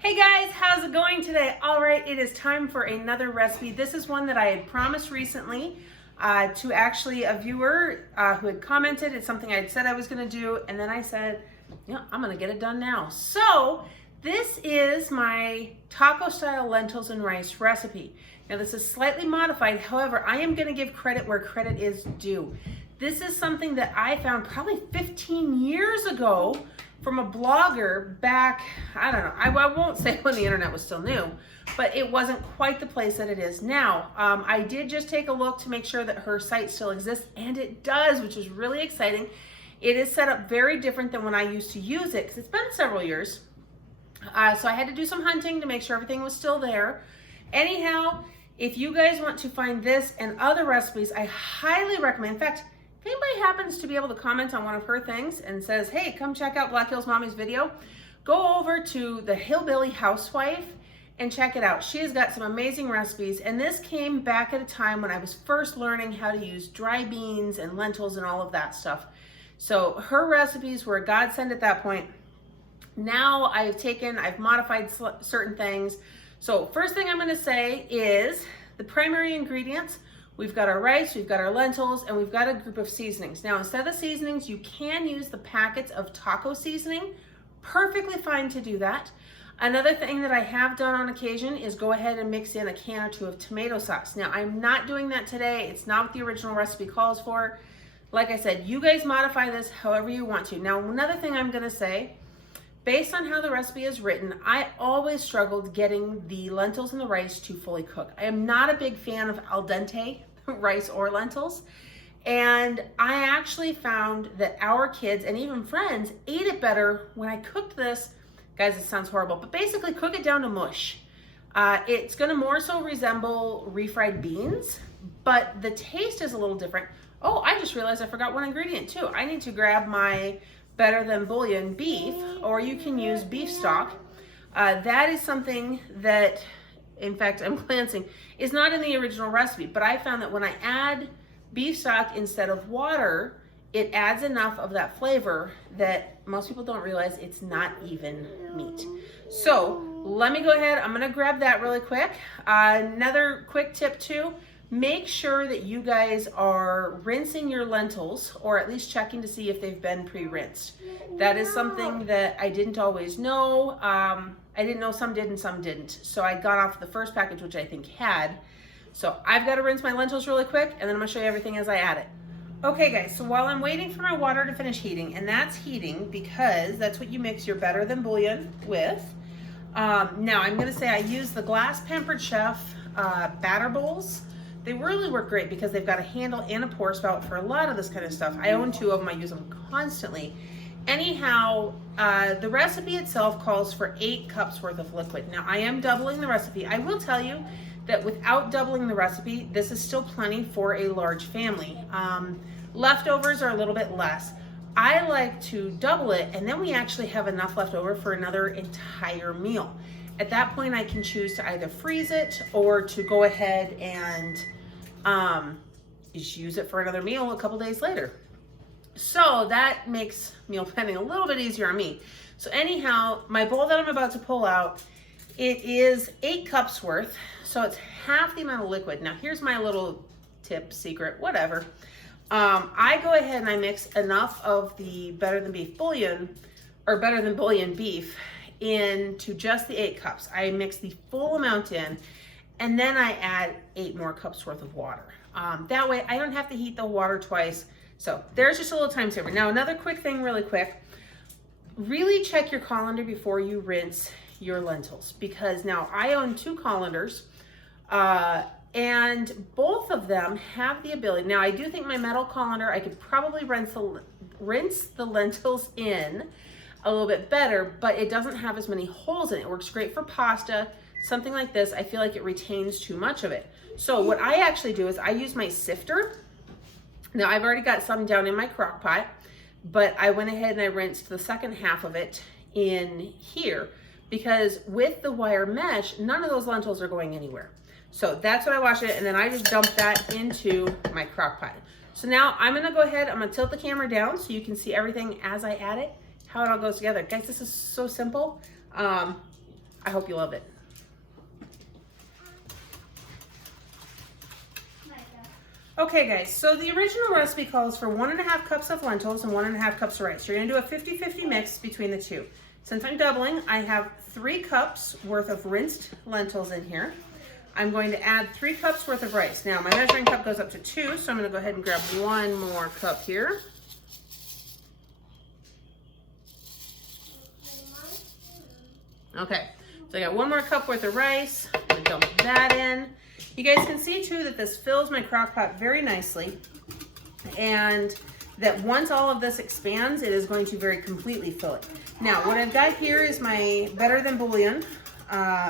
Hey guys, how's it going today? All right, it is time for another recipe. This is one that I had promised recently to actually a viewer who had commented. It's something I had said I was going to do, and then I said, yeah, I'm going to get it done now. So this is my taco style lentils and rice recipe. Now this is slightly modified. However, I am going to give credit where credit is due. This is something that I found probably 15 years ago from a blogger back, I don't know, I won't say when the internet was still new, but it wasn't quite the place that it is now. I did just take a look to make sure that her site still exists, and it does, which is really exciting. It is set up very different than when I used to use it, because it's been several years. So I had to do some hunting to make sure everything was still there. Anyhow, if you guys want to find this and other recipes, I highly recommend. In fact, if anybody happens to be able to comment on one of her things and says, hey, come check out Black Hills Mommy's video, go over to the Hillbilly Housewife and check it out. She has got some amazing recipes, and this came back at a time when I was first learning how to use dry beans and lentils and all of that stuff. So her recipes were a godsend at that point. Now I've modified certain things. So first thing I'm gonna say is the primary ingredients. We've got our rice, we've got our lentils, and we've got a group of seasonings. Now, instead of the seasonings, you can use the packets of taco seasoning. Perfectly fine to do that. Another thing that I have done on occasion is go ahead and mix in a can or two of tomato sauce. Now, I'm not doing that today. It's not what the original recipe calls for. Like I said, you guys modify this however you want to. Now, another thing I'm gonna say, based on how the recipe is written, I always struggled getting the lentils and the rice to fully cook. I am not a big fan of al dente rice or lentils, and I actually found that our kids and even friends ate it better when I cooked this. Guys, it sounds horrible, but basically cook it down to mush. It's gonna more so resemble refried beans, but the taste is a little different. Oh, I just realized I forgot one ingredient too. I need to grab my better than bouillon beef, or you can use beef stock. That is something that, in fact, I'm glancing, is not in the original recipe, but I found that when I add beef stock instead of water, it adds enough of that flavor that most people don't realize it's not even meat. So let me go ahead, I'm gonna grab that really quick. Another quick tip too, make sure that you guys are rinsing your lentils, or at least checking to see if they've been pre-rinsed. That is something that I didn't always know. I didn't know some did and some didn't. So I got off the first package, which I think had. So I've got to rinse my lentils really quick, and then I'm gonna show you everything as I add it. Okay guys, so while I'm waiting for my water to finish heating, and that's heating because that's what you mix your better than bouillon with. Now I'm gonna say I use the Glass Pampered Chef batter bowls. They really work great because they've got a handle and a pour spout for a lot of this kind of stuff. I own two of them, I use them constantly. Anyhow, the recipe itself calls for 8 cups worth of liquid. Now I am doubling the recipe. I will tell you that without doubling the recipe, this is still plenty for a large family. Leftovers are a little bit less. I like to double it, and then we actually have enough left over for another entire meal. At that point, I can choose to either freeze it or to go ahead and just use it for another meal a couple days later. So that makes meal planning a little bit easier on me. So anyhow, my bowl that I'm about to pull out, it is 8 cups worth. So it's half the amount of liquid. Now here's my little tip, secret, whatever. I go ahead and I mix enough of the better than beef bouillon, or better than bouillon beef, into just the 8 cups. I mix the full amount in, and then I add 8 more cups worth of water. That way I don't have to heat the water twice. So there's just a little time saver. Now another quick thing really quick, really check your colander before you rinse your lentils, because now I own 2 colanders, and both of them have the ability. Now I do think my metal colander, I could probably rinse the lentils in a little bit better, but it doesn't have as many holes in it. It works great for pasta, something like this. I feel like it retains too much of it. So what I actually do is I use my sifter. Now I've already got some down in my crock pot, but I went ahead and I rinsed the second half of it in here, because with the wire mesh, none of those lentils are going anywhere. So that's what I wash it, and then I just dump that into my crock pot. So now I'm gonna go ahead, I'm gonna tilt the camera down so you can see everything as I add it, how it all goes together. Guys, this is so simple. I hope you love it. Okay guys, so the original recipe calls for 1.5 cups of lentils and 1.5 cups of rice. You're gonna do a 50-50 mix between the two. Since I'm doubling, I have 3 cups worth of rinsed lentils in here. I'm going to add 3 cups worth of rice. Now my measuring cup goes up to 2, so I'm gonna go ahead and grab 1 more cup here. Okay, so I got 1 more cup worth of rice. I'm gonna dump that in. You guys can see too that this fills my crock pot very nicely, and that once all of this expands, it is going to very completely fill it. Now, what I've got here is my Better Than Bouillon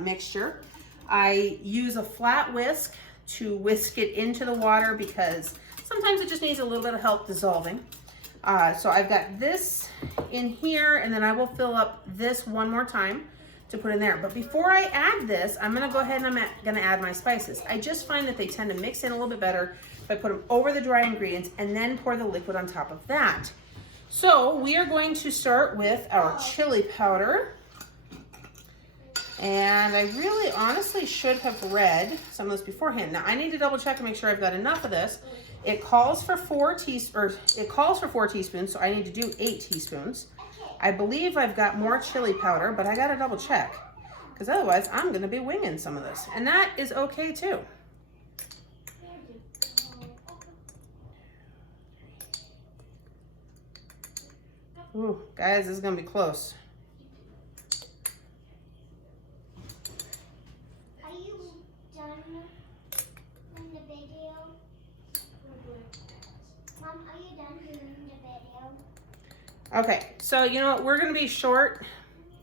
mixture. I use a flat whisk to whisk it into the water because sometimes it just needs a little bit of help dissolving. So I've got this in here, and then I will fill up this 1 more time to put in there. But before I add this, I'm gonna go ahead and I'm gonna add my spices. I just find that they tend to mix in a little bit better if I put them over the dry ingredients and then pour the liquid on top of that. So we are going to start with our chili powder. And I really honestly should have read some of this beforehand. Now I need to double check and make sure I've got enough of this. It calls for 4 teaspoons, so I need to do 8 teaspoons. I believe I've got more chili powder, but I gotta double check because otherwise I'm gonna be winging some of this, and that is okay too. Ooh, guys, this is gonna be close. Are you done in the video? Mom, are you done doing the video? Okay, so you know what, we're gonna be short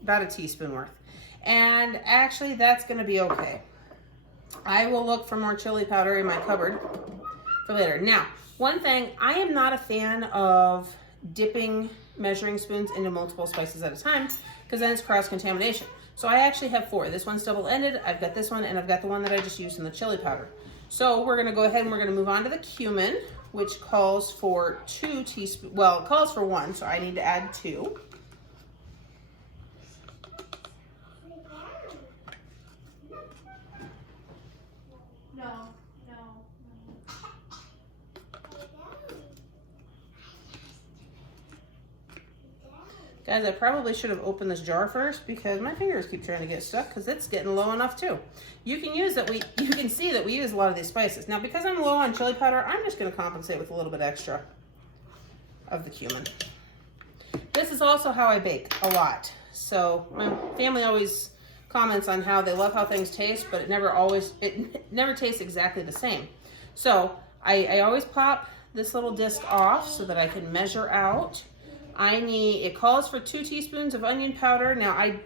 about a teaspoon worth. And actually that's gonna be okay. I will look for more chili powder in my cupboard for later. Now, one thing, I am not a fan of dipping measuring spoons into multiple spices at a time because then it's cross-contamination. So I actually have 4. This one's double-ended, I've got this one, and I've got the one that I just used in the chili powder. So we're gonna go ahead and we're gonna move on to the cumin, which calls for 2 teaspoons, well, it calls for 1, so I need to add 2. Guys, I probably should have opened this jar first because my fingers keep trying to get stuck because it's getting low enough too. You can see that we use a lot of these spices. Now, because I'm low on chili powder, I'm just gonna compensate with a little bit extra of the cumin. This is also how I bake a lot. So my family always comments on how they love how things taste, but it never tastes exactly the same. So I always pop this little disc off so that I can measure out. It calls for 2 teaspoons of onion powder. Now I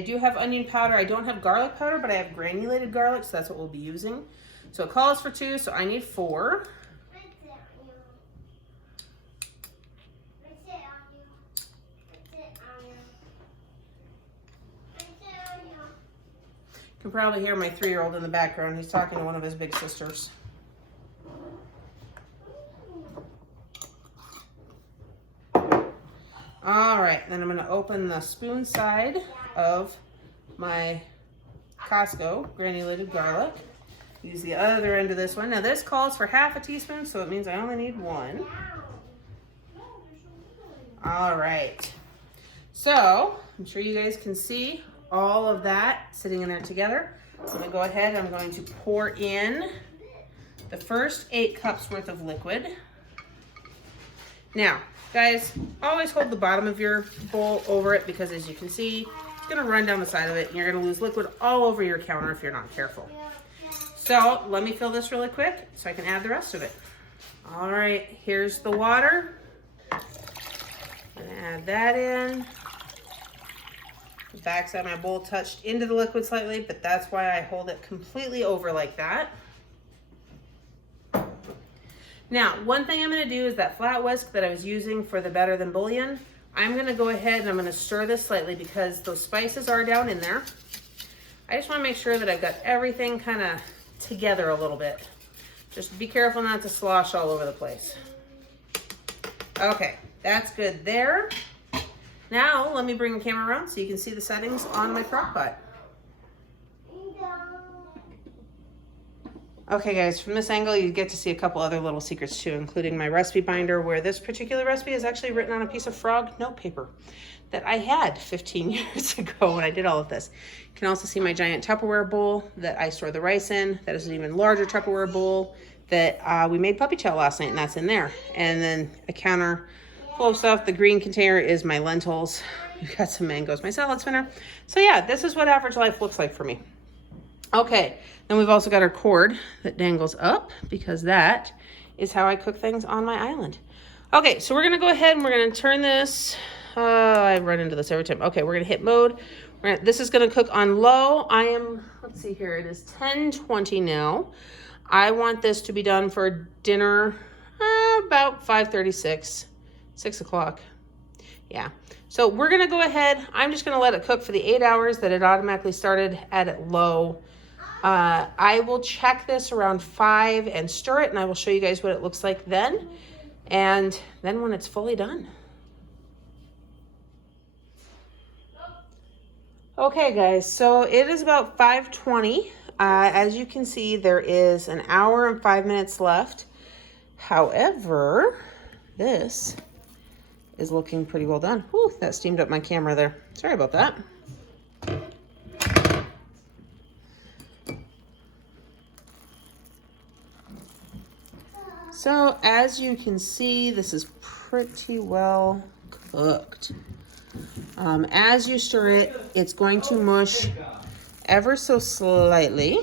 do have onion powder. I don't have garlic powder, but I have granulated garlic, so that's what we'll be using. So it calls for 2, so I need 4. You can probably hear my 3-year-old in the background. He's talking to one of his big sisters. All right, then I'm gonna open the spoon side of my Costco granulated garlic. Use the other end of this one. Now this calls for half a teaspoon, so it means I only need 1. All right, so I'm sure you guys can see all of that sitting in there together. I'm gonna go ahead and I'm going to pour in the first 8 cups worth of liquid. Now, guys, always hold the bottom of your bowl over it because as you can see, it's gonna run down the side of it and you're gonna lose liquid all over your counter if you're not careful. So let me fill this really quick so I can add the rest of it. All right, here's the water. I'm gonna add that in. The backside of my bowl touched into the liquid slightly, but that's why I hold it completely over like that. Now, one thing I'm gonna do is that flat whisk that I was using for the Better Than Bouillon, I'm gonna go ahead and I'm gonna stir this slightly because those spices are down in there. I just wanna make sure that I've got everything kind of together a little bit. Just be careful not to slosh all over the place. Okay, that's good there. Now, let me bring the camera around so you can see the settings on my crock pot. Okay guys, from this angle you get to see a couple other little secrets too, including my recipe binder, where this particular recipe is actually written on a piece of frog notepaper that I had 15 years ago when I did all of this. You can also see my giant Tupperware bowl that I store the rice in. That is an even larger Tupperware bowl that we made puppy chow last night, and that's in there. And then a counter full of stuff. The green container is my lentils. We've got some mangoes, my salad spinner. So yeah, this is what average life looks like for me. Okay, then we've also got our cord that dangles up, because that is how I cook things on my island. Okay, so we're gonna go ahead and we're gonna turn this, I run into this every time. Okay, we're gonna hit mode. This is gonna cook on low. I am, let's see here, it is 10:20 now. I want this to be done for dinner about 5:36, 6 o'clock. Yeah, so we're gonna go ahead. I'm just gonna let it cook for the 8 hours that it automatically started at low. I will check this around 5 and stir it, and I will show you guys what it looks like then. And then when it's fully done. Okay guys, so it is about 5:20. As you can see, there is an hour and 5 minutes left. However, this is looking pretty well done. Whew, that steamed up my camera there. Sorry about that. So as you can see, this is pretty well cooked. As you stir it, it's going to mush ever so slightly.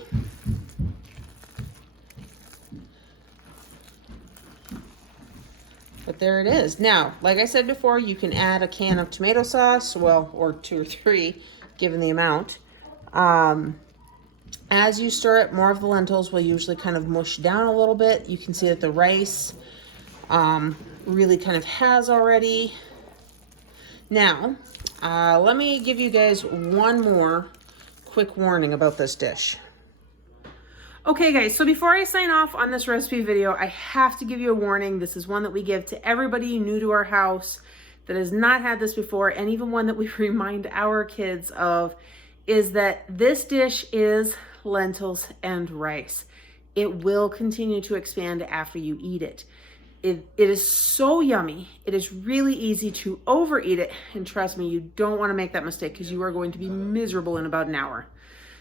But there it is. Now, like I said before, you can add a can of tomato sauce, well, or 2 or 3, given the amount. As you stir it, more of the lentils will usually kind of mush down a little bit. You can see that the rice really kind of has already. Now, let me give you guys one more quick warning about this dish. Okay guys, so before I sign off on this recipe video, I have to give you a warning. This is one that we give to everybody new to our house that has not had this before, and even one that we remind our kids of, is that this dish is lentils and rice. It will continue to expand after you eat it. It is so yummy. It is really easy to overeat it, and trust me, you don't want to make that mistake, because you are going to be miserable in about an hour.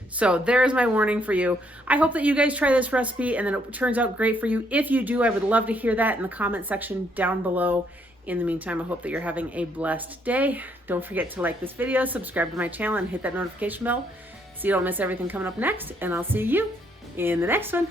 So there is my warning for you. I hope that you guys try this recipe and then it turns out great for you. If you do, I would love to hear that in the comment section down below. In the meantime, I hope that you're having a blessed day. Don't forget to like this video, subscribe to my channel, and hit that notification bell so you don't miss everything coming up next. And I'll see you in the next one.